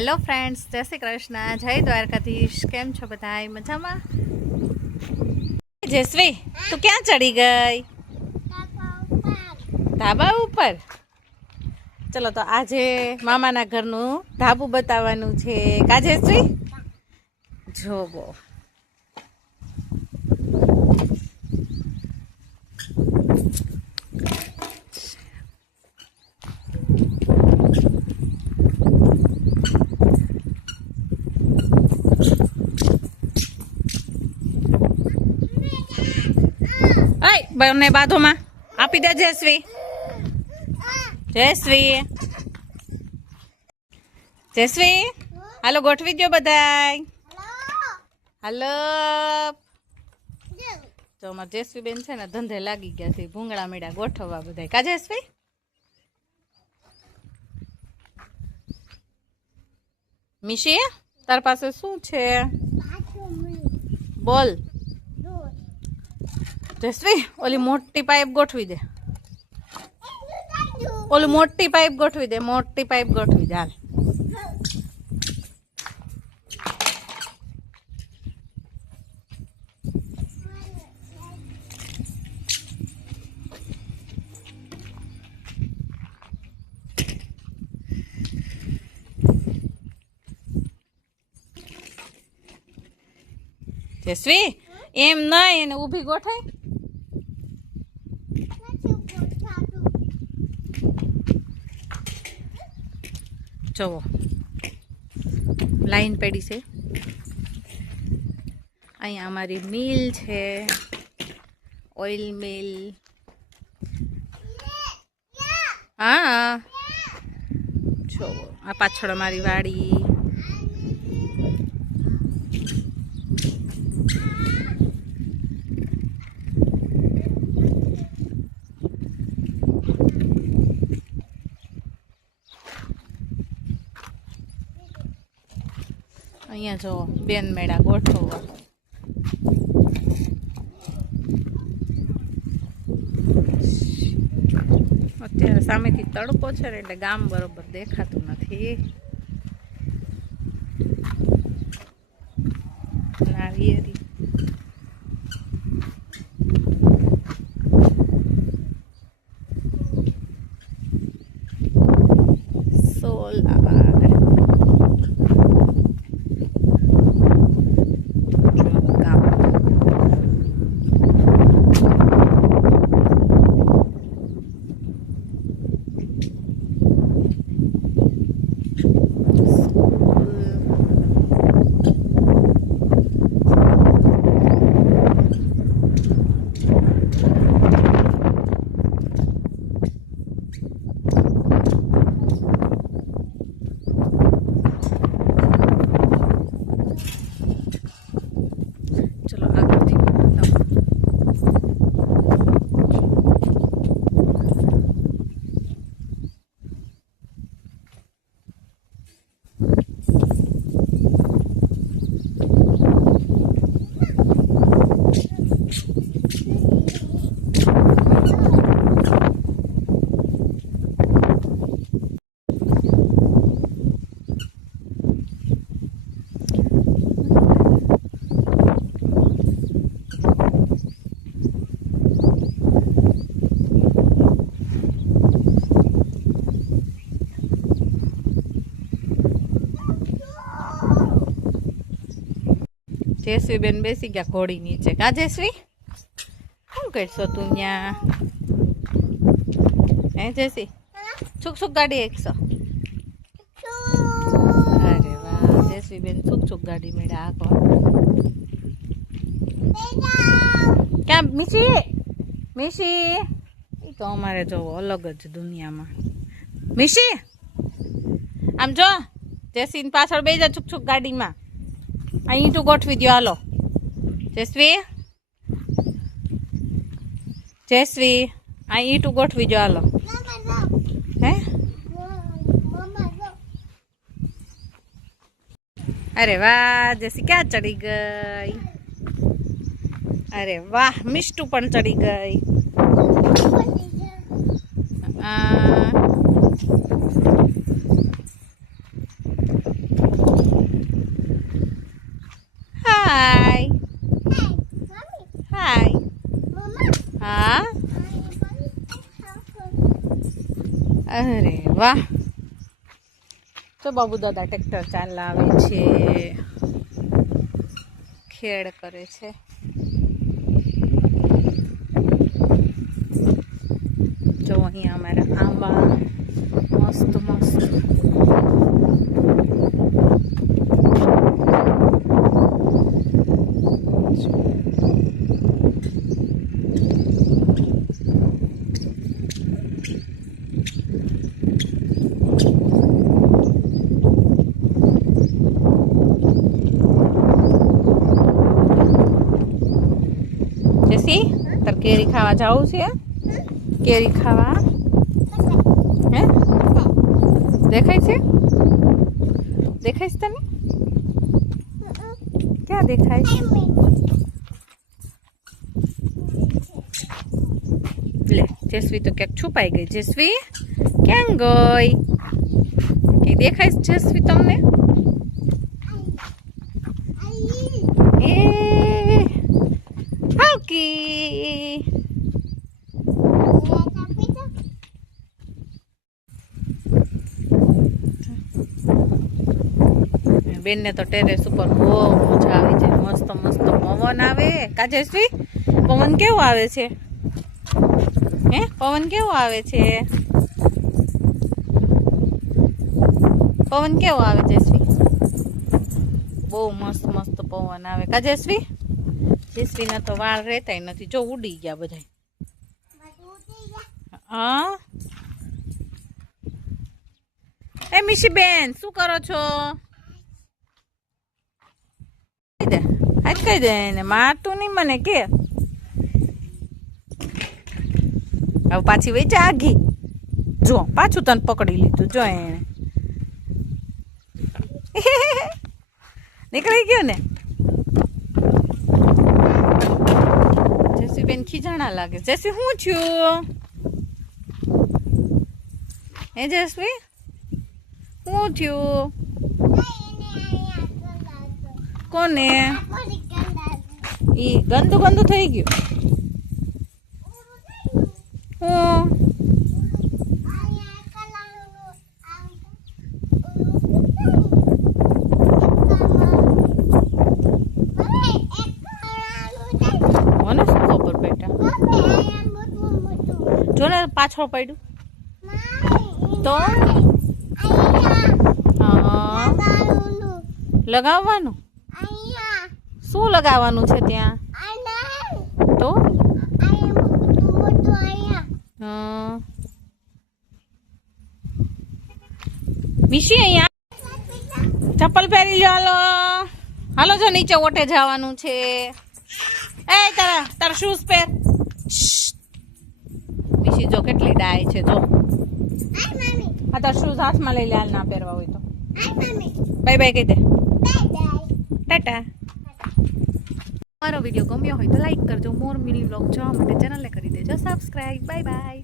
Hello friends, जय श्री कृष्ण, जय द्वारकाधीश। केम छो बधाई मजामा? जयश्री, तू क्या चढ़ी गई? ધાબા ઉપર। ચલો તો આજે મામાના ઘરનું ધાબુ બતાવવાનું છે કા જયશ્રી? જોવો બંને બાધોમાં આપી દે જયશ્રી। જયશ્રી જયશ્રી હાલો ગોઠવી દો બધાય। હાલો તો અમારે જયશ્રી બેન છે ને ધંધે લાગી ગયા છે, ભૂંગળા મેળા ગોઠવવા બધાય કા જયશ્રી? મિશી તાર પાસે શું છે બોલ? જયશ્રી ઓલી મોટી પાઇપ ગોઠવી દે, ઓલી મોટી પાઇપ ગોઠવી દે, મોટી પાઇપ ગોઠવી દે હાલ। જયશ્રી એમ નહીં, એને ઊભી ગોઠાય। જુઓ લાઈન પડી છે, અહીંયા અમારી મિલ છે, ઓઇલ મિલ। હા જુઓ આ પાછળ અમારી વાડી। અહીંયા જો બેન મેળા ગોઠવવા। અત્યારે સામેથી તડકો છે ને એટલે ગામ બરોબર દેખાતું નથી। નાળિયેરી સોલાર જયશ્રી બેન બેસી ગયા ઘોડી નીચે કા જયશ્રી? શું કરશો તું ત્યાં? હે જયશ્રી છુક છુક ગાડી 100। અરે વાહ જયશ્રી બેન છુક છુક ગાડી મેળા આખો। ક્યાં મિશી? મિશી એ તો અમારે જો અલગ જ દુનિયામાં। મિશી આમ જો જયશ્રી પાછળ બેસી જા છુક છુક ગાડીમાં। અહીં તું ગોઠવી દો હાલો। જયશ્રી જયશ્રી અહીં તું ગોઠવી દો હાલો। હે અરે વાહ જયશ્રી ક્યાં ચડી ગઈ? અરે વાહ મિષ્ટુ પણ ચડી ગઈ। અરે વાહ, તો બાબુ દાદા ટ્રેક્ટર ચલાવે છે, ખેડ કરે છે. જો અહીંયા અમારા આંબા મસ્ત મસ્ત. જેસી તાર કેરી ખાવા જવું છે? કેરી ખાવા હે? દેખાય છે? દેખાય છે તને? ક્યાં દેખાય? લે જેસવી તો ક્યાંક છુપાઈ ગઈ. જેસવી ક્યાં ગઈ? કઈ દેખાય છે જેસવી તમને? એ હાઉકી બેનને તો ટેરેસ ઉપર બહુ મજા આવી જાય. મસ્ત મસ્ત પવન આવે. કાજેશ્રી પવન કેવો આવે છે? હે પવન કેવો આવે છે? પવન કેવો આવે જેશ્રી? બહુ મસ્ત મસ્ત પવન આવે. કાજેશ્રી જેશ્રીના તો વાળ રહેતાય નથી. જો ઉડી ગયા બધા. હા એ મિશી બેન શું કરો છો? આજ કહી દે એને મારતું નહીં મને કે. હવે પાછી વેચા આગી. જો પાછું તને પકડી લીધું. જો એને નીકળી ગયો ને. જેસી બેન ખીજાણા લાગે. જેસી હું છું? હે જેસવી શું થયું? કોને? ઈ ગંદુ ગંદુ થઈ ગયું. હું મને શું ખબર બેટા? જો ને પાછળ પડ્યું તો હા લગાવવાનું. શું લગાવવાનું છે ત્યાં? તો મિશી અહીંયા ચપ્પલ પહેરી લો. હાલો હાલો જો નીચે ઓટે જવાનું છે. એ તારા શૂઝ પહેર. મિશી જો કેટલી ડાય છે. જો આ તાર શૂઝ હાથમાં લઈ લે. હાલ ના પહેરવા હોય તો બાય બાય કહી દે. ટાટા. મારો વિડીયો ગમ્યો હોય તો લાઈક કરજો. મોર મિની વ્લોગ જોવા માટે ચેનલને કરી દેજો સબસ્ક્રાઈબ. Bye bye.